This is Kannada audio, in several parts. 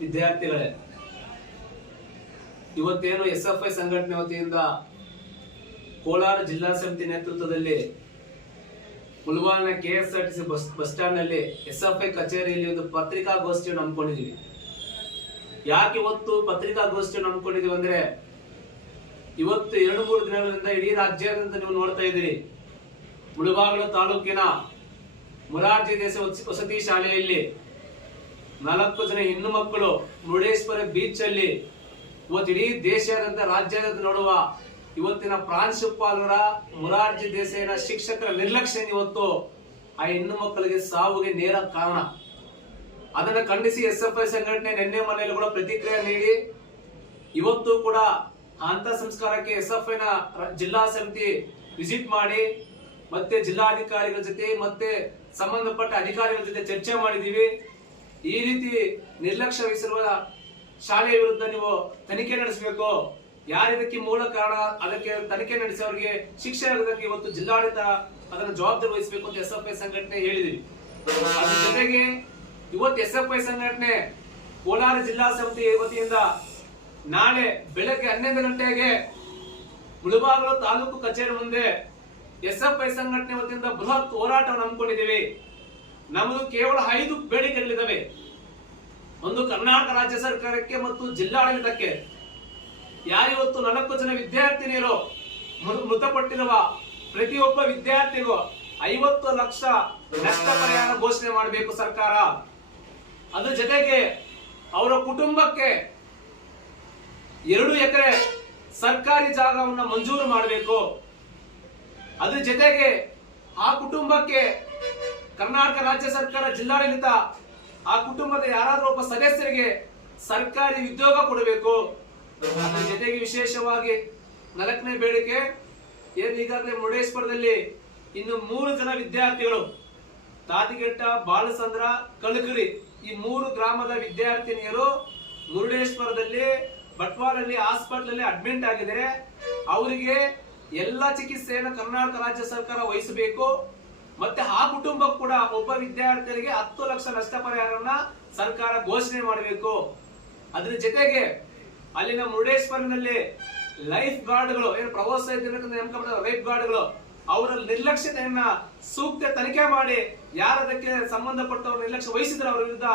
ವಿದ್ಯಾರ್ಥಿಗಳೇ, ಇವತ್ತೇನು ಎಸ್ ಎಫ್ ಐ ಸಂಘಟನೆ ವತಿಯಿಂದ ಕೋಲಾರ ಜಿಲ್ಲಾ ಸಮಿತಿ ನೇತೃತ್ವದಲ್ಲಿ ಮುಳಬಾಗಿಲಿನ K S R T bus bus ಸ್ಟ್ಯಾಂಡ್ನಲ್ಲಿ S F I ಕಚೇರಿಯಲ್ಲಿ ಒಂದು ಪತ್ರಿಕಾಗೋಷ್ಠಿಯನ್ನು ಹಮ್ಮಿಕೊಂಡಿದ್ದೀವಿ. ಯಾಕೆ ಇವತ್ತು ಪತ್ರಿಕಾಗೋಷ್ಠಿಯನ್ನು ಹಮ್ಮಿಕೊಂಡಿದ್ದೀವಿ ಅಂದ್ರೆ, ಇವತ್ತು ಎರಡು ಮೂರು ದಿನಗಳಿಂದ ಇಡೀ ರಾಜ್ಯಾದ್ಯಂತ ನೀವು ನೋಡ್ತಾ ಇದ್ದೀರಿ. ಮುಳಬಾಗಿಲು ತಾಲೂಕಿನ ಮುರಾರ್ಜಿ ದೇಶ ವಸತಿ ಶಾಲೆಯಲ್ಲಿ ನಾಲ್ಕು ಜನ ಹೆಣ್ಣು ಮಕ್ಕಳು ಮುರುಡೇಶ್ವರ ಬೀಚ್ ಅಲ್ಲಿ. ಇವತ್ತು ಇಡೀ ದೇಶಾದ್ಯಂತ ರಾಜ್ಯಾದ್ಯಂತ ನೋಡುವ ಇವತ್ತಿನ ಪ್ರಾಂಶುಪಾಲರ ಮುರಾರ್ಜಿ ದೇಸಾಯಿನ ಶಿಕ್ಷಕರ ನಿರ್ಲಕ್ಷ್ಯ ಇವತ್ತು ಆ ಹೆಣ್ಣು ಮಕ್ಕಳಿಗೆ ಸಾವಿಗೆ ನೇರ ಕಾರಣ. ಅದನ್ನ ಖಂಡಿಸಿ ಎಸ್ ಎಫ್ ಐ ಸಂಘಟನೆ ನಿನ್ನೆ ಮನೆಯಲ್ಲಿ ಕೂಡ ಪ್ರತಿಕ್ರಿಯೆ ನೀಡಿ. ಇವತ್ತು ಕೂಡ ಅಂತ ಸಂಸ್ಕಾರಕ್ಕೆ ಎಸ್ ಎಫ್ ಐನ ಜಿಲ್ಲಾ ಸಮಿತಿ ವಿಸಿಟ್ ಮಾಡಿ, ಮತ್ತೆ ಜಿಲ್ಲಾಧಿಕಾರಿಗಳ ಜೊತೆ ಮತ್ತೆ ಸಂಬಂಧಪಟ್ಟ ಅಧಿಕಾರಿಗಳ ಜೊತೆ ಚರ್ಚೆ ಮಾಡಿದೀವಿ ಈ ರೀತಿ ನಿರ್ಲಕ್ಷ್ಯ ವಹಿಸಿರುವ ಶಾಲೆಯ ವಿರುದ್ಧ ನೀವು ತನಿಖೆ ನಡೆಸಬೇಕು. ಯಾರಿದಕ್ಕೆ ಮೂಲ ಕಾರಣ, ಅದಕ್ಕೆ ತನಿಖೆ ನಡೆಸಿ ಅವರಿಗೆ ಶಿಕ್ಷೆ ಆಗೋದಕ್ಕೆ ಇವತ್ತು ಜಿಲ್ಲಾಡಳಿತ ಅದನ್ನ ಜವಾಬ್ದಾರಿ ವಹಿಸಬೇಕು ಅಂತ ಎಸ್ ಎಫ್ ಐ ಸಂಘಟನೆ ಹೇಳಿದೀವಿ ಅದ್ರ ಜೊತೆಗೆ ಇವತ್ತು ಎಸ್ ಎಫ್ ಐ ಸಂಘಟನೆ ಕೋಲಾರ ಜಿಲ್ಲಾ ಸಮಿತಿ ವತಿಯಿಂದ ನಾಳೆ ಬೆಳಗ್ಗೆ ಹನ್ನೊಂದು ಗಂಟೆಗೆ ಮುಳುಬಾಗಲು ತಾಲೂಕು ಕಚೇರಿ ಮುಂದೆ ಎಸ್ ಎಫ್ ಐ ಸಂಘಟನೆ ವತಿಯಿಂದ ಬೃಹತ್ ಹೋರಾಟವನ್ನು ಹಮ್ಮಿಕೊಂಡಿದ್ದೀವಿ. ನಮ್ಮದು ಕೇವಲ ಐದು ಬೇಡಿಕೆಗಳಿದ್ದಾವೆ. ಒಂದು ಕರ್ನಾಟಕ ರಾಜ್ಯ ಸರ್ಕಾರಕ್ಕೆ ಮತ್ತು ಜಿಲ್ಲಾಡಳಿತಕ್ಕೆ. ಯಾರಿವತ್ತು ನಾಲ್ಕು ಜನ ವಿದ್ಯಾರ್ಥಿನಿಯರು ಮೃತಪಟ್ಟಿರುವ ಪ್ರತಿಯೊಬ್ಬ ವಿದ್ಯಾರ್ಥಿಗೂ ಐವತ್ತು ಲಕ್ಷ ನಷ್ಟ ಪರಿಹಾರ ಘೋಷಣೆ ಮಾಡಬೇಕು ಸರ್ಕಾರ. ಅದ್ರ ಜೊತೆಗೆ ಅವರ ಕುಟುಂಬಕ್ಕೆ ಎರಡು ಎಕರೆ ಸರ್ಕಾರಿ ಜಾಗವನ್ನ ಮಂಜೂರು ಮಾಡಬೇಕು. ಅದ್ರ ಜೊತೆಗೆ ಆ ಕುಟುಂಬಕ್ಕೆ ಕರ್ನಾಟಕ ರಾಜ್ಯ ಸರ್ಕಾರ ಜಿಲ್ಲಾಡಳಿತ ಆ ಕುಟುಂಬದ ಯಾರಾದರೂ ಒಬ್ಬ ಸದಸ್ಯರಿಗೆ ಸರ್ಕಾರಿ ಉದ್ಯೋಗ ಕೊಡಬೇಕು. ಅದರ ಜೊತೆಗೆ ವಿಶೇಷವಾಗಿ ನಾಲ್ಕನೇ ಬೇಡಿಕೆ ಏನು ಈಗಾಗಲೇ ಮುರುಡೇಶ್ವರದಲ್ಲಿ ಇನ್ನು ಮೂರು ಜನ ವಿದ್ಯಾರ್ಥಿಗಳು ತಾತಿಗೆಟ್ಟ ಬಾಲಸಂದ್ರ ಕಳಕರಿ ಈ ಮೂರು ಗ್ರಾಮದ ವಿದ್ಯಾರ್ಥಿನಿಯರು ಮುರುಡೇಶ್ವರದಲ್ಲಿ ಬಟ್ವಾರಲ್ಲಿ ಹಾಸ್ಪಿಟಲ್ ಅಲ್ಲಿ ಅಡ್ಮಿಟ್ ಆಗಿದ್ದಾರೆ. ಅವರಿಗೆ ಎಲ್ಲ ಚಿಕಿತ್ಸೆಯನ್ನು ಕರ್ನಾಟಕ ರಾಜ್ಯ ಸರ್ಕಾರ ವಹಿಸಬೇಕು. ಮತ್ತೆ ಆ ಕುಟುಂಬಕ್ಕೆ ಕೂಡ ಒಬ್ಬ ವಿದ್ಯಾರ್ಥಿಗಳಿಗೆ ಹತ್ತು ಲಕ್ಷ ನಷ್ಟ ಪರಿಹಾರವನ್ನ ಸರ್ಕಾರ ಘೋಷಣೆ ಮಾಡಬೇಕು. ಅದ್ರ ಜೊತೆಗೆ ಅಲ್ಲಿನ ಮುರುಡೇಶ್ವರನಲ್ಲಿ ಲೈಫ್ ಗಾರ್ಡ್ಗಳು, ಏನು ಪ್ರವಾಸ ಲೈಫ್ ಗಾರ್ಡ್ಗಳು, ಅವರ ನಿರ್ಲಕ್ಷ್ಯತೆಯನ್ನ ಸೂಕ್ತ ತನಿಖೆ ಮಾಡಿ ಯಾರದಕ್ಕೆ ಸಂಬಂಧಪಟ್ಟವರು ನಿರ್ಲಕ್ಷ್ಯ ವಹಿಸಿದ್ರೆ ಅವರ ವಿರುದ್ಧ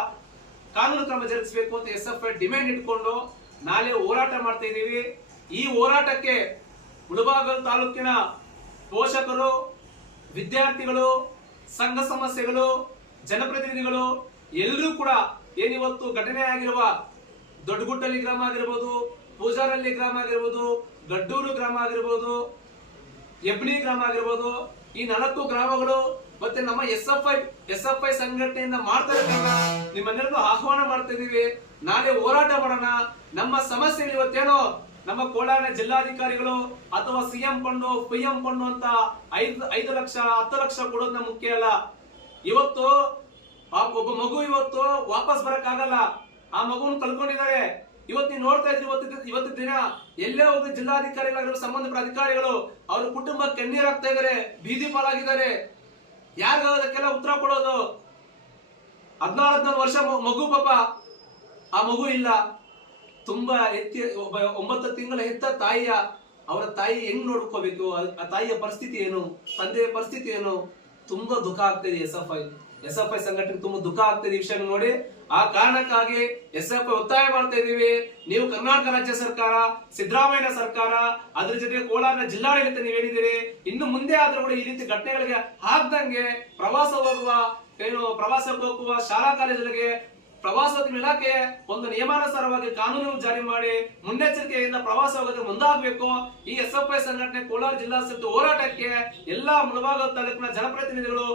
ಕಾನೂನು ಕ್ರಮ ಜರುಗಿಸಬೇಕು ಅಂತ ಎಸ್ ಎಫ್ ಐ ಡಿಮ್ಯಾಂಡ್ ಇಟ್ಕೊಂಡು ನಾಳೆ ಹೋರಾಟ ಮಾಡ್ತಾ ಇದ್ದೀವಿ ಈ ಹೋರಾಟಕ್ಕೆ ಮುಳಬಾಗಲ್ ತಾಲೂಕಿನ ಪೋಷಕರು ವಿದ್ಯಾರ್ಥಿಗಳು, ಸಂಘ ಸಮಸ್ಯೆಗಳು, ಜನಪ್ರತಿನಿಧಿಗಳು ಎಲ್ಲರೂ ಕೂಡ ಏನಿವತ್ತು ಘಟನೆ ಆಗಿರುವ ದೊಡ್ಡಗುಟ್ಟಲ್ಲಿ ಗ್ರಾಮ ಆಗಿರ್ಬೋದು, ಪೂಜಾರಳ್ಳಿ ಗ್ರಾಮ ಆಗಿರ್ಬೋದು, ಗಡ್ಡೂರು ಗ್ರಾಮ ಆಗಿರ್ಬೋದು ಎಬ್ಣಿ ಗ್ರಾಮ ಆಗಿರ್ಬೋದು, ಈ ನಾಲ್ಕು ಗ್ರಾಮಗಳು ಮತ್ತೆ ನಮ್ಮ S F I S F I ಸಂಘಟನೆಯಿಂದ ಮಾಡ್ತಾ ನಿಮ್ಮೆಲ್ಲರಿಗೂ ಆಹ್ವಾನ ಮಾಡ್ತಾ ಇದೀವಿ ನಾಳೆ ಹೋರಾಟ ಮಾಡೋಣ. ನಮ್ಮ ಸಮಸ್ಯೆ ಇವತ್ತೇನೋ ನಮ್ಮ ಕೋಲಾರ ಜಿಲ್ಲಾಧಿಕಾರಿಗಳು ಅಥವಾ CM fund P M fund ಅಂತ ಐದು ಐದು ಲಕ್ಷ, ಹತ್ತು ಲಕ್ಷ ಕೊಡೋದನ್ನ ಮುಖ್ಯ ಅಲ್ಲ. ಇವತ್ತು ಒಬ್ಬ ಮಗು ಇವತ್ತು ವಾಪಸ್ ಬರಕ್ಕಾಗಲ್ಲ. ಆ ಮಗುವನ್ನು ಕಳ್ಕೊಂಡಿದ್ದಾರೆ. ಇವತ್ತು ನೀವು ನೋಡ್ತಾ ಇದ್ರಿ ಇವತ್ತು ಇವತ್ತು ದಿನ. ಎಲ್ಲೇ ಹೋಗಿ ಜಿಲ್ಲಾಧಿಕಾರಿಗಳಾಗಿರೋ ಸಂಬಂಧಪಟ್ಟ ಅಧಿಕಾರಿಗಳು ಅವ್ರ ಕುಟುಂಬ ಕಣ್ಣೀರಾಗ್ತಾ ಇದ್ದಾರೆ, ಬೀದಿ ಪಾಲಾಗಿದ್ದಾರೆ. ಯಾರು ಅದಕ್ಕೆಲ್ಲ ಉತ್ತರ ಕೊಡೋದು. ಹದಿನಾರು ಹದಿನಾರು ವರ್ಷ ಮಗು ಪಾಪ. ಆ ಮಗು ಇಲ್ಲ. ತುಂಬಾ ಎತ್ತಿ, ಒಬ್ಬ ಒಂಬತ್ತು ತಿಂಗಳ ಹೆತ್ತ ತಾಯಿಯ, ಅವರ ತಾಯಿ ಹೆಂಗ್ ನೋಡ್ಕೋಬೇಕು? ಆ- ತಾಯಿಯ ಪರಿಸ್ಥಿತಿ ಏನು? ತಂದೆಯ ಪರಿಸ್ಥಿತಿ ಏನು? ತುಂಬಾ ದುಃಖ ಆಗ್ತಿದೆ S F I. S F I ಸಂಘಟನೆ ತುಂಬಾ ದುಃಖ ಆಗ್ತಿದೆ ವಿಷಯ ನೋಡಿ. ಆ ಕಾರಣಕ್ಕಾಗಿ ಎಸ್ ಎಫ್ ಐ ಒತ್ತಾಯ ಮಾಡ್ತಾ ಇದೀವಿ ನೀವು ಕರ್ನಾಟಕ ರಾಜ್ಯ ಸರ್ಕಾರ, ಸಿದ್ದರಾಮಯ್ಯ ಸರ್ಕಾರ, ಅದ್ರ ಜೊತೆ ಕೋಲಾರ ಜಿಲ್ಲಾಡಳಿತ ನೀವು ನೀವೇನಿದ್ದೀರಿ ಇನ್ನು ಮುಂದೆ ಆದ್ರೂ ಕೂಡ ಈ ರೀತಿ ಘಟನೆಗಳಿಗೆ ಆಗ್ದಂಗೆ ಪ್ರವಾಸ ಹೋಗುವ, ಏನು ಪ್ರವಾಸಕ್ಕೆ ಹೋಗುವ ಶಾಲಾ ಕಾಲೇಜುಗಳಿಗೆ ಪ್ರವಾಸೋದ್ಯಮ ಇಲಾಖೆ ಒಂದು ನಿಯಮಾನುಸಾರವಾಗಿ ಕಾನೂನು ಜಾರಿ ಮಾಡಿ ಮುನ್ನೆಚ್ಚರಿಕೆಯಿಂದ ಪ್ರವಾಸ ಹೋಗೋದಕ್ಕೆ ಮುಂದಾಗಬೇಕು. ಈ ಎಸ್ ಎಫ್ ಐ ಸಂಘಟನೆ ಕೋಲಾರ ಜಿಲ್ಲಾ ಸಮಿತಿ ಹೋರಾಟಕ್ಕೆ ಎಲ್ಲಾ ಮುಳಬಾಗ ತಾಲೂಕಿನ ಜನಪ್ರತಿನಿಧಿಗಳು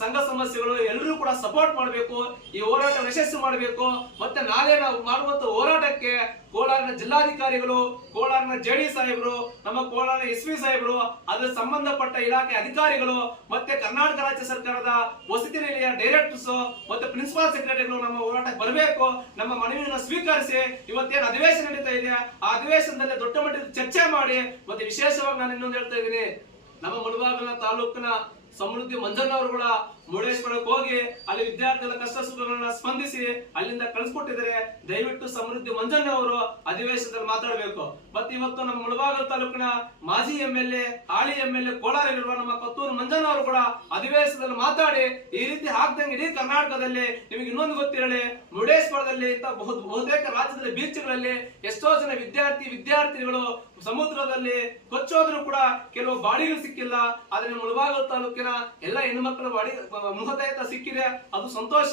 ಸಂಘ ಸಮಸ್ಯೆಗಳು ಎಲ್ಲರೂ ಕೂಡ ಸಪೋರ್ಟ್ ಮಾಡಬೇಕು. ಈ ಹೋರಾಟ ಯಶಸ್ಸು ಮಾಡಬೇಕು. ಮತ್ತೆ ನಾಳೆ ನಾವು ಮಾಡುವಂತ ಹೋರಾಟಕ್ಕೆ ಕೋಲಾರಿನ ಜಿಲ್ಲಾಧಿಕಾರಿಗಳು, ಕೋಲಾರಿನ ಜೆಡಿ ಸಾಹೇಬರು, ನಮ್ಮ ಕೋಲಾರ ಎಸ್ ವಿ ಸಾಹೇಬರು, ಅದರ ಸಂಬಂಧಪಟ್ಟ ಇಲಾಖೆ ಅಧಿಕಾರಿಗಳು ಮತ್ತೆ ಕರ್ನಾಟಕ ರಾಜ್ಯ ಸರ್ಕಾರದ ವಸತಿ ನಿಲಯ ಡೈರೆಕ್ಟರ್ಸ್ ಮತ್ತೆ ಪ್ರಿನ್ಸಿಪಾಲ್ ಸೆಕ್ರೆಟರಿಗಳು ನಮ್ಮ ಹೋರಾಟಕ್ಕೆ ಬರಬೇಕು, ನಮ್ಮ ಮನವಿಯನ್ನು ಸ್ವೀಕರಿಸಿ ಇವತ್ತೇನು ಅಧಿವೇಶನ ನಡೀತಾ ಇದೆ, ಆ ಅಧಿವೇಶನದಲ್ಲಿ ದೊಡ್ಡ ಮಟ್ಟದ ಚರ್ಚೆ ಮಾಡಿ ಮತ್ತೆ ವಿಶೇಷವಾಗಿ ನಾನು ಇನ್ನೊಂದು ಹೇಳ್ತಾ ಇದ್ದೀನಿ. ನಮ್ಮ ಮುಳುಬಾಗಿಲ ತಾಲೂಕಿನ ಸಮೃದ್ಧಿ ಮಂಜಣ್ಣ ಮುರುಡೇಶ್ವರಕ್ಕೆ ಹೋಗಿ ಅಲ್ಲಿ ವಿದ್ಯಾರ್ಥಿಗಳ ಕಷ್ಟ ಸುಖಗಳನ್ನ ಸ್ಪಂದಿಸಿ ಅಲ್ಲಿಂದ ಕಳಿಸ್ಕೊಟ್ಟಿದ್ದಾರೆ ದಯವಿಟ್ಟು ಸಮೃದ್ಧಿ ಮಂಜಣ್ಣ ಅವರು ಅಧಿವೇಶನದಲ್ಲಿ ಮಾತಾಡಬೇಕು. ಮತ್ತೆ ಇವತ್ತು ನಮ್ಮ ಮುಳಬಾಗಲ್ ತಾಲೂಕಿನ ಮಾಜಿ ಎಂ ಎಲ್ ಎ ಹಾಳಿ ಎಂ ಎಲ್ ಎ ಕೋಲಾರಲ್ಲಿರುವ ನಮ್ಮ ಕತ್ತೂರು ಮಂಜಣ್ಣ ಅವರು ಕೂಡ ಅಧಿವೇಶನದಲ್ಲಿ ಮಾತಾಡಿ ಈ ರೀತಿ ಆಗ್ದಂಗೆ ಇಡೀ ಕರ್ನಾಟಕದಲ್ಲಿ ನಿಮಗೆ ಇನ್ನೊಂದು ಗೊತ್ತಿರಲಿ, ಮುರುಡೇಶ್ವರದಲ್ಲಿ ಇಂಥ ಬಹು- ಬಹುತೇಕ ರಾಜ್ಯದಲ್ಲಿ ಬೀಚ್ಗಳಲ್ಲಿ ಎಷ್ಟೋ ಜನ ವಿದ್ಯಾರ್ಥಿ ವಿದ್ಯಾರ್ಥಿಗಳು ಸಮುದ್ರದಲ್ಲಿ ಕೊಚ್ಚೋದ್ರೂ ಕೂಡ ಕೆಲವು ಬಾಡಿಗಳು ಸಿಕ್ಕಿಲ್ಲ, ಆದ್ರೆ ಮುಳಬಾಗಲು ತಾಲೂಕಿನ ಎಲ್ಲ ಹೆಣ್ಮಕ್ಳ ಬಾಡಿ ಮೃತದೇಹ ಸಿಕ್ಕಿದೆ. ಅದು ಸಂತೋಷ.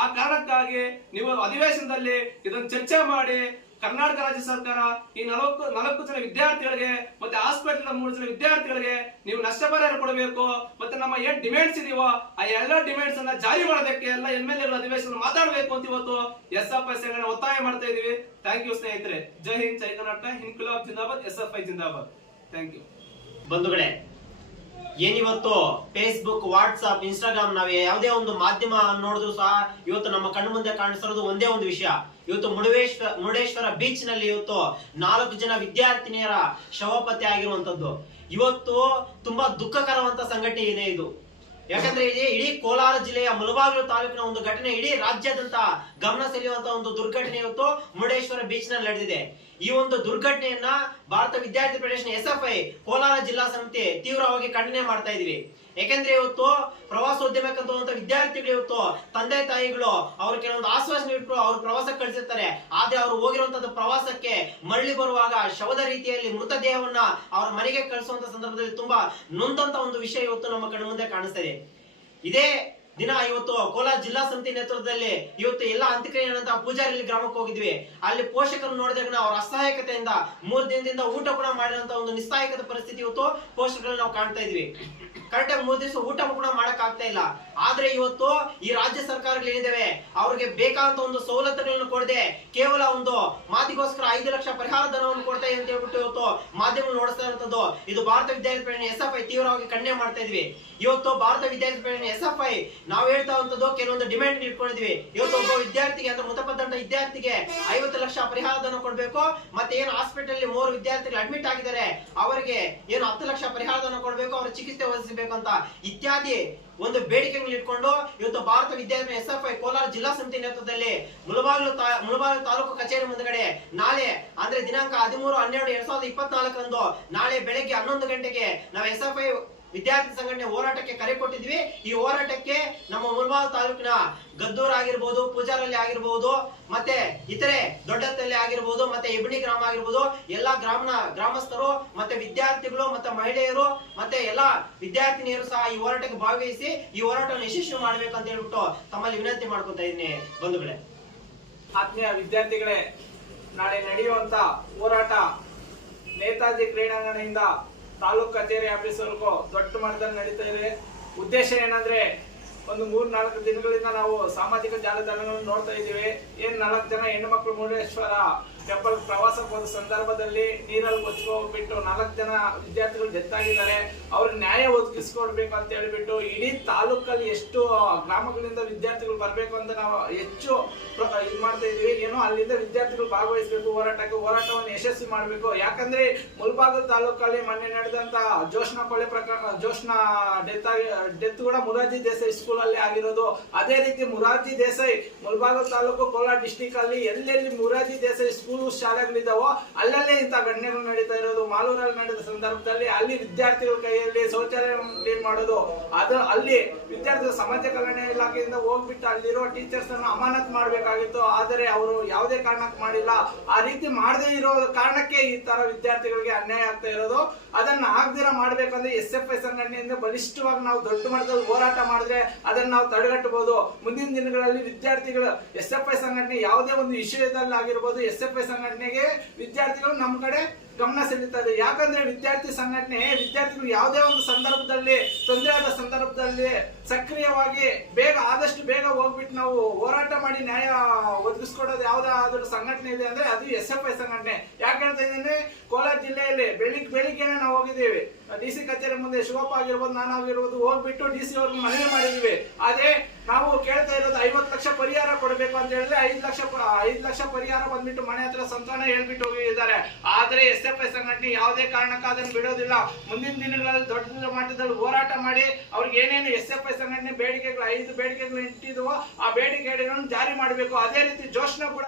ಆ ಕಾರಣಕ್ಕಾಗಿ ನೀವು ಅಧಿವೇಶನದಲ್ಲಿ ಇದನ್ನು ಚರ್ಚೆ ಮಾಡಿ ಕರ್ನಾಟಕ ರಾಜ್ಯ ಸರ್ಕಾರ ಈ ನಲವತ್ತು, ನಾಲ್ಕು ಜನ ವಿದ್ಯಾರ್ಥಿಗಳಿಗೆ ಮತ್ತೆ ಹಾಸ್ಪಿಟಲ್ ಮೂರು ಜನ ವಿದ್ಯಾರ್ಥಿಗಳಿಗೆ ನೀವು ನಷ್ಟ ಪರಿಹಾರ ಕೊಡಬೇಕು ಮತ್ತೆ ನಮ್ಮ ಏನ್ ಡಿಮ್ಯಾಂಡ್ಸ್ ಇದೆಯೋ ಆ ಎಲ್ಲ ಡಿಮ್ಯಾಂಡ್ಸ್ ಅನ್ನ ಜಾರಿ ಮಾಡೋದಕ್ಕೆ ಎಲ್ಲ ಎಂ ಎಲ್ ಎಗಳು ಅಧಿವೇಶನ ಮಾತಾಡಬೇಕು ಅಂತ ಇವತ್ತು ಎಸ್ ಎಫ್ ಐ ಸಂಘಟನೆ ಒತ್ತಾಯ ಮಾಡ್ತಾ ಇದೀವಿ ಥ್ಯಾಂಕ್ ಯು ಸ್ನೇಹಿತರೆ. ಜೈ ಹಿಂದ್, ಜೈ ಕರ್ನಾಟಕ. ಇನ್ಕುಲಾಬ್ ಜಿಂದಾಬಾದ್, ಎಸ್ ಎಫ್ ಐ ಜಿಂದಾಬಾದ್. ಥ್ಯಾಂಕ್ ಯು ಬಂಧುಗಳೇ ಏನಿವತ್ತು ಫೇಸ್ಬುಕ್ ವಾಟ್ಸ್ಆಪ್ ಇನ್ಸ್ಟಾಗ್ರಾಮ್ ನಾವ್ ಯಾವುದೇ ಒಂದು ಮಾಧ್ಯಮ ನೋಡಿದ್ರು ಸಹ ಇವತ್ತು ನಮ್ಮ ಕಣ್ಣು ಮುಂದೆ ಕಾಣಿಸಿರೋದು ಒಂದೇ ಒಂದು ವಿಷಯ. ಇವತ್ತು ಮುರುಡೇಶ್ವರ ಮುರುಡೇಶ್ವರ ಬೀಚ್ನಲ್ಲಿ ಇವತ್ತು ನಾಲ್ಕು ಜನ ವಿದ್ಯಾರ್ಥಿನಿಯರ ಶವಪತ್ತೆ ಆಗಿರುವಂತದ್ದು ಇವತ್ತು ತುಂಬಾ ದುಃಖಕರವಂತ ಸಂಘಟನೆ ಇದೆ ಇದು. ಯಾಕಂದ್ರೆ ಇದು ಇಡೀ ಕೋಲಾರ ಜಿಲ್ಲೆಯ ಮುಲಬಾಗಿಲು ತಾಲೂಕಿನ ಒಂದು ಘಟನೆ ಇಡೀ ರಾಜ್ಯಾದ್ಯಂತ ಗಮನ ಸೆಳೆಯುವಂತಹ ಒಂದು ದುರ್ಘಟನೆ ಇವತ್ತು ಮುರುಡೇಶ್ವರ ಬೀಚ್ನಲ್ಲಿ ನಡೆದಿದೆ. ಈ ಒಂದು ದುರ್ಘಟನೆಯನ್ನ ಭಾರತ ವಿದ್ಯಾರ್ಥಿ federation S F I Kolar ಜಿಲ್ಲಾ ಸಮಿತಿ ತೀವ್ರವಾಗಿ ಖಂಡನೆ ಮಾಡ್ತಾ ಇದೀವಿ ಯಾಕಂದ್ರೆ ಇವತ್ತು ಪ್ರವಾಸೋದ್ಯಮಕ್ಕಂತ ವಿದ್ಯಾರ್ಥಿಗಳು ಇವತ್ತು ತಂದೆ ತಾಯಿಗಳು ಅವ್ರ ಕೆಲವೊಂದು ಆಶ್ವಾಸನೆ ಇಟ್ಟು ಅವ್ರು ಪ್ರವಾಸಕ್ಕೆ ಕಳಿಸಿರ್ತಾರೆ. ಆದ್ರೆ ಅವ್ರು ಹೋಗಿರುವಂತ ಪ್ರವಾಸಕ್ಕೆ ಮರಳಿ ಬರುವಾಗ ಶವದ ರೀತಿಯಲ್ಲಿ ಮೃತದೇಹವನ್ನ ಅವ್ರ ಮನೆಗೆ ಕಳಿಸುವಂತ ಸಂದರ್ಭದಲ್ಲಿ ತುಂಬಾ ನೊಂದಂತ ಒಂದು ವಿಷಯ ಇವತ್ತು ನಮ್ಮ ಕಣ್ಣು ಮುಂದೆ ಕಾಣಿಸ್ತಾ ಇದೆ. ಇದೇ ದಿನ ಇವತ್ತು ಕೋಲಾರ ಜಿಲ್ಲಾ ಸಮಿತಿ ನೇತೃತ್ವದಲ್ಲಿ ಇವತ್ತು ಎಲ್ಲ ಅಂತ್ಯಕ್ರಿಯೆ ನಂತರ ಪೂಜಾರಿ ಗ್ರಾಮಕ್ಕೆ ಹೋಗಿದ್ವಿ. ಅಲ್ಲಿ ಪೋಷಕರು ನೋಡಿದಾಗ ಅವ್ರ ಅಸಹಾಯಕತೆಯಿಂದ ಮೂರು ದಿನದಿಂದ ಊಟ ಕೂಡ ಮಾಡಿದಂತ ಒಂದು ನಿಸ್ಸಹಾಯಕದ ಪರಿಸ್ಥಿತಿ ಇವತ್ತು ಪೋಷಕರಲ್ಲಿ ನಾವು ಕಾಣ್ತಾ ಇದ್ವಿ. ಕರೆಕ್ಟಾಗಿ ಮೂರು ದಿವಸ ಊಟ ಕೂಡ ಮಾಡಕ್ ಆಗ್ತಾ ಇಲ್ಲ. ಆದ್ರೆ ಇವತ್ತು ಈ ರಾಜ್ಯ ಸರ್ಕಾರಗಳು ಏನಿದಾವೆ, ಅವ್ರಿಗೆ ಬೇಕಾದಂತ ಒಂದು ಸವಲತ್ತುಗಳನ್ನು ಕೊಡದೆ ಕೇವಲ ಒಂದು ಮಾತಿಗೋಸ್ಕರ ಐದು ಲಕ್ಷ ಪರಿಹಾರ ಧನವನ್ನು ಕೊಡ್ತಾ ಇದೆ ಅಂತ ಹೇಳ್ಬಿಟ್ಟು ಇವತ್ತು ಮಾಧ್ಯಮ ನೋಡಿಸ್ತಾ ಇರುವಂತದ್ದು ಇದು ಭಾರತ ವಿದ್ಯಾರ್ಥಿ ಎಸ್ ಎಫ್ ಐ ತೀವ್ರವಾಗಿ ಖಂಡನೆ ಮಾಡ್ತಾ ಇದ್ವಿ. ಇವತ್ತು ಭಾರತ ವಿದ್ಯಾರ್ಥಿ ಎಸ್ ಎಫ್ ಐ ನಾವು ಹೇಳ್ತಾ ಇರುವಂತದ್ದು ಕೆಲವೊಂದು ಡಿಮ್ಯಾಂಡ್ ಇಟ್ಕೊಂಡಿದ್ವಿ. ಇವತ್ತು ಒಬ್ಬ ವಿದ್ಯಾರ್ಥಿಗೆ ಅಂದ್ರೆ ಮೃತಪಟ್ಟಂತ ವಿದ್ಯಾರ್ಥಿಗೆ ಐವತ್ತು ಲಕ್ಷ ಪರಿಹಾರ ಧನ ಕೊಡ್ಬೇಕು. ಮತ್ತೆ ಏನು ಹಾಸ್ಪಿಟಲ್ ಮೂರು ವಿದ್ಯಾರ್ಥಿಗಳು ಅಡ್ಮಿಟ್ ಆಗಿದ್ದಾರೆ, ಅವರಿಗೆ ಏನು ಹತ್ತು ಲಕ್ಷ ಪರಿಹಾರ ಧನ ಕೊಡ್ಬೇಕು, ಅವ್ರ ಚಿಕಿತ್ಸೆ ಒದಗಿಸಬೇಕು ಅಂತ ಇತ್ಯಾದಿ ಒಂದು ಬೇಡಿಕೆಗಳು ಇಟ್ಕೊಂಡು ಇವತ್ತು ಭಾರತ ವಿದ್ಯಾರ್ಥಿ ಎಸ್ ಎಫ್ ಐ ಕೋಲಾರ ಜಿಲ್ಲಾ ಸಮಿತಿ ನೇತೃತ್ವದಲ್ಲಿ ಮುಳಬಾಗಿಲು ಮುಳಬಾಗಿಲು ತಾಲೂಕು ಕಚೇರಿ ಮುಂದಗಡೆ ನಾಳೆ, ಅಂದ್ರೆ ದಿನಾಂಕ ಹದಿಮೂರು, ಹನ್ನೆರಡು, ಎರಡ್ ಸಾವಿರದ ಇಪ್ಪತ್ನಾಲ್ಕರಂದು ನಾಳೆ ಬೆಳಗ್ಗೆ ಹನ್ನೊಂದು ಗಂಟೆಗೆ ನಾವು ಎಸ್ ಎಫ್ ಐ ವಿದ್ಯಾರ್ಥಿ ಸಂಘಟನೆ ಹೋರಾಟಕ್ಕೆ ಕರೆ ಕೊಟ್ಟಿದ್ವಿ. ಈ ಹೋರಾಟಕ್ಕೆ ನಮ್ಮ ಮುಲ್ಬಾವ್ ತಾಲೂಕಿನ ಗದ್ದೂರ್ ಆಗಿರ್ಬೋದು, ಪೂಜಾರಲ್ಲಿ ಆಗಿರ್ಬೋದು, ಮತ್ತೆ ಇತರೆ ದೊಡ್ಡತ್ತಲ್ಲಿ ಆಗಿರ್ಬೋದು, ಮತ್ತೆ ಇಬ್ಬಣಿ ಗ್ರಾಮ ಆಗಿರ್ಬೋದು, ಎಲ್ಲಾ ಗ್ರಾಮನ ಗ್ರಾಮಸ್ಥರು, ಮತ್ತೆ ವಿದ್ಯಾರ್ಥಿಗಳು, ಮತ್ತೆ ಮಹಿಳೆಯರು, ಮತ್ತೆ ಎಲ್ಲಾ ವಿದ್ಯಾರ್ಥಿನಿಯರು ಸಹ ಈ ಹೋರಾಟಕ್ಕೆ ಭಾಗವಹಿಸಿ ಈ ಹೋರಾಟವನ್ನು ಯಶಸ್ವಿ ಮಾಡ್ಬೇಕಂತ ಹೇಳ್ಬಿಟ್ಟು ತಮ್ಮಲ್ಲಿ ವಿನಂತಿ ಮಾಡ್ಕೊತಾ ಇದ್ದೀನಿ ಬಂಧುಗಳೇ. ಆತ್ಮೀಯ ವಿದ್ಯಾರ್ಥಿಗಳೇ, ನಾಳೆ ನಡೆಯುವಂತ ಹೋರಾಟ ನೇತಾಜಿ ಕ್ರೀಡಾಂಗಣದಿಂದ ತಾಲೂಕು ಕಚೇರಿ ಆಫೀಸ್ವರೆಗೂ ದೊಡ್ಡ ಮಟ್ಟದಲ್ಲಿ ನಡೀತಾ ಇದೆ. ಉದ್ದೇಶ ಏನಂದ್ರೆ ಒಂದು ಮೂರ್ ನಾಲ್ಕು ದಿನಗಳಿಂದ ನಾವು ಸಾಮಾಜಿಕ ಜಾಲತಾಣಗಳನ್ನು ನೋಡ್ತಾ ಇದ್ದೀವಿ. ಏನ್ ನಾಲ್ಕು ಜನ ಹೆಣ್ಣು ಮಕ್ಕಳು ಮುರುಡೇಶ್ವರ ಟೆಂಪಲ್ ಪ್ರವಾಸಕ್ಕೆ ಹೋದ ಸಂದರ್ಭದಲ್ಲಿ ನೀರಲ್ಲಿ ಕೊಚ್ಕೊಂಡ್ಬಿಟ್ಟು ನಾಲ್ಕು ಜನ ವಿದ್ಯಾರ್ಥಿಗಳು ಡೆತ್ ಆಗಿದ್ದಾರೆ ಅವ್ರಿಗೆ ನ್ಯಾಯ ಒದಗಿಸ್ಕೊಡ್ಬೇಕು ಅಂತ ಹೇಳಿಬಿಟ್ಟು ಇಡೀ ತಾಲೂಕಲ್ಲಿ ಎಷ್ಟು ಗ್ರಾಮಗಳಿಂದ ವಿದ್ಯಾರ್ಥಿಗಳು ಬರಬೇಕು ಅಂತ ನಾವು ಹೆಚ್ಚು ಇದ್ ಮಾಡ್ತಾ ಇದೀವಿ ಏನೋ ಅಲ್ಲಿಂದ ವಿದ್ಯಾರ್ಥಿಗಳು ಭಾಗವಹಿಸಬೇಕು, ಹೋರಾಟಕ್ಕೆ, ಹೋರಾಟವನ್ನು ಯಶಸ್ವಿ ಮಾಡಬೇಕು. ಯಾಕಂದ್ರೆ ಮುಲ್ಬಾಗಲ್ ತಾಲೂಕಲ್ಲಿ ಮೊನ್ನೆ ನಡೆದಂತ ಜೋಶ್ನ ಕೊಲೆ ಪ್ರಕರಣ, ಜೋಶ್ನ ಡೆತ್ ಆಗಿ, ಡೆತ್ ಕೂಡ ಮುರಾರ್ಜಿ ದೇಸಾಯಿ ಸ್ಕೂಲ್ ಅಲ್ಲಿ ಆಗಿರೋದು. ಅದೇ ರೀತಿ ಮುರಾರ್ಜಿ ದೇಸಾಯಿ ಮುಲ್ಬಾಗಲ್ ತಾಲೂಕು ಕೋಲಾರ ಡಿಸ್ಟಿಕ್ ಅಲ್ಲಿ ಎಲ್ಲೆಲ್ಲಿ ಮುರಾರ್ಜಿ ದೇಸಾಯಿ ಸ್ಕೂಲ್ ಶಾಲೆಗಳಿದಾವೋ ಅಲ್ಲಲ್ಲೇ ಇಂಥ ಘಟನೆಗಳು ನಡೀತಾ ಇರೋದು. ಮಾಲೂರಲ್ಲಿ ನಡೆದ ಸಂದರ್ಭದಲ್ಲಿ ಅಲ್ಲಿ ವಿದ್ಯಾರ್ಥಿಗಳ ಕೈಯಲ್ಲಿ ಶೌಚಾಲಯ ಕ್ಲೀನ್ ಮಾಡೋದು. ಅದು ಅಲ್ಲಿ ವಿದ್ಯಾರ್ಥಿಗಳ ಸಮಾಜ ಕಲ್ಯಾಣ ಇಲಾಖೆಯಿಂದ ಹೋಗ್ಬಿಟ್ಟು ಅಲ್ಲಿರೋ ಟೀಚರ್ಸ್ ಅನ್ನು ಅಮಾನತ್ ಮಾಡಬೇಕಾಗಿತ್ತು. ಆದರೆ ಅವರು ಯಾವುದೇ ಕಾರಣಕ್ಕೆ ಮಾಡಿಲ್ಲ. ಆ ರೀತಿ ಮಾಡದೇ ಇರೋ ಕಾರಣಕ್ಕೆ ಈ ತರ ವಿದ್ಯಾರ್ಥಿಗಳಿಗೆ ಅನ್ಯಾಯ ಆಗ್ತಾ ಇರೋದು. ಅದನ್ನ ಆಗದಿರ ಮಾಡ್ಬೇಕಂದ್ರೆ ಎಸ್ ಎಫ್ ಐ ಸಂಘಟನೆಯಿಂದ ಬಲಿಷ್ಠವಾಗಿ ನಾವು ದೊಡ್ಡ ಮಟ್ಟದಲ್ಲಿ ಹೋರಾಟ ಮಾಡಿದ್ರೆ ಅದನ್ನ ನಾವು ತಡೆಗಟ್ಟಬಹುದು. ಮುಂದಿನ ದಿನಗಳಲ್ಲಿ ವಿದ್ಯಾರ್ಥಿಗಳು ಎಸ್ ಎಫ್ ಐ ಸಂಘಟನೆ ಯಾವುದೇ ಒಂದು ವಿಷಯದಲ್ಲಿ ಆಗಿರ್ಬೋದು, ಎಸ್ ಎಫ್ ಐ ಸಂಘಟನೆಗೆ ವಿದ್ಯಾರ್ಥಿಗಳು ನಮ್ಮ ಕಡೆ ಗಮನ ಸೆಳೀತಾರೆ ಯಾಕಂದ್ರೆ ವಿದ್ಯಾರ್ಥಿ ಸಂಘಟನೆ ವಿದ್ಯಾರ್ಥಿಗಳು ಯಾವುದೇ ಒಂದು ಸಂದರ್ಭದಲ್ಲಿ ತೊಂದರೆ ಆದ ಸಂದರ್ಭದಲ್ಲಿ ಸಕ್ರಿಯವಾಗಿ ಬೇಗ ಆದಷ್ಟು ಬೇಗ ಹೋಗ್ಬಿಟ್ಟು ನಾವು ಹೋರಾಟ ಮಾಡಿ ನ್ಯಾಯ ಒದಗಿಸ್ಕೊಡೋದು ಯಾವ್ದಾದ್ರು ಸಂಘಟನೆ ಇದೆ ಅಂದ್ರೆ ಅದು ಎಸ್ ಎಫ್ ಐ ಸಂಘಟನೆ. ಯಾಕೆ ಹೇಳ್ತಾ ಇದ್ದೀನಿ? ಕೋಲಾರ ಜಿಲ್ಲೆಯಲ್ಲಿ ಬೆಳಿಗ್ಗೆ ಬೆಳಿಗ್ಗೆನೆ ನಾವು ಹೋಗಿದ್ದೀವಿ. ಡಿ ಸಿ ಕಚೇರಿ ಮುಂದೆ ಶಿವಪ್ಪ ಆಗಿರ್ಬೋದು, ನಾನು ಆಗಿರ್ಬೋದು, ಹೋಗ್ಬಿಟ್ಟು ಡಿ ಸಿ ಅವ್ರಿಗೆ ಮನವಿ ಮಾಡಿದೀವಿ ಆದ್ರೆ ನಾವು ಕೇಳ್ತಾ ಇರೋದು ಐವತ್ತು ಲಕ್ಷ ಪರಿಹಾರ ಕೊಡಬೇಕು ಅಂತ ಹೇಳಿದ್ರೆ ಐದು ಲಕ್ಷ ಐದು ಲಕ್ಷ ಪರಿಹಾರ ಬಂದ್ಬಿಟ್ಟು ಮನೆ ಹತ್ರ ಸಂತಾನ ಹೇಳ್ಬಿಟ್ಟು ಹೋಗಿದ್ದಾರೆ. ಆದ್ರೆ ಎಸ್ ಎಸ್ ಎಫ್ ಐ ಸಂಘಟನೆ ಯಾವುದೇ ಕಾರಣಕ್ಕ ಅದನ್ನು ಬಿಡೋದಿಲ್ಲ. ಮುಂದಿನ ದಿನಗಳಲ್ಲಿ ದೊಡ್ಡ ಮಟ್ಟದಲ್ಲಿ ಹೋರಾಟ ಮಾಡಿ ಅವ್ರಿಗೆ ಏನೇನು ಎಸ್ ಎಫ್ ಐ ಸಂಘಟನೆ ಬೇಡಿಕೆಗಳು, ಐದು ಬೇಡಿಕೆಗಳು ಇಟ್ಟಿದ್ವೋ ಆ ಬೇಡಿಕೆಗಳನ್ನು ಜಾರಿ ಮಾಡಬೇಕು. ಅದೇ ರೀತಿ ಜೋಶ್ನ ಕೂಡ